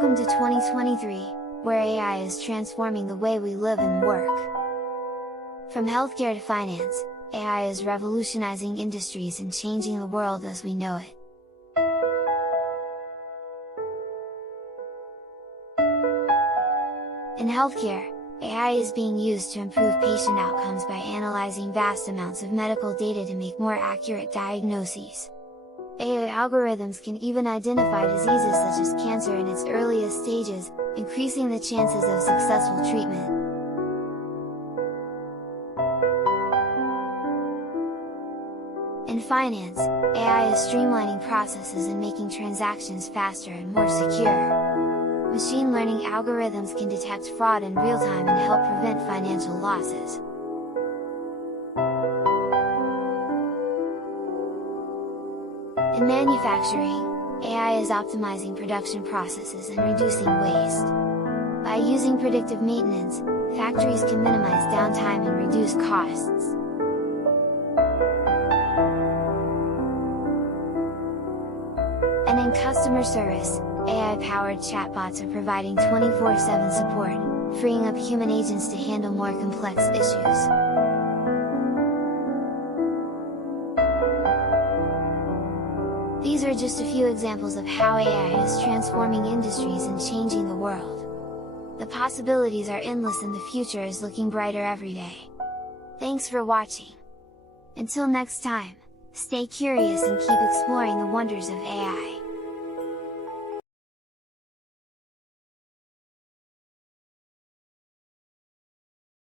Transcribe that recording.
Welcome to 2023, where AI is transforming the way we live and work. From healthcare to finance, AI is revolutionizing industries and changing the world as we know it. In healthcare, AI is being used to improve patient outcomes by analyzing vast amounts of medical data to make more accurate diagnoses. AI algorithms can even identify diseases such as cancer in its earliest stages, increasing the chances of successful treatment. In finance, AI is streamlining processes and making transactions faster and more secure. Machine learning algorithms can detect fraud in real time and help prevent financial losses. In manufacturing, AI is optimizing production processes and reducing waste. By using predictive maintenance, factories can minimize downtime and reduce costs. And in customer service, AI-powered chatbots are providing 24/7 support, freeing up human agents to handle more complex issues. These are just a few examples of how AI is transforming industries and changing the world. The possibilities are endless and the future is looking brighter every day. Thanks for watching! Until next time, stay curious and keep exploring the wonders of AI.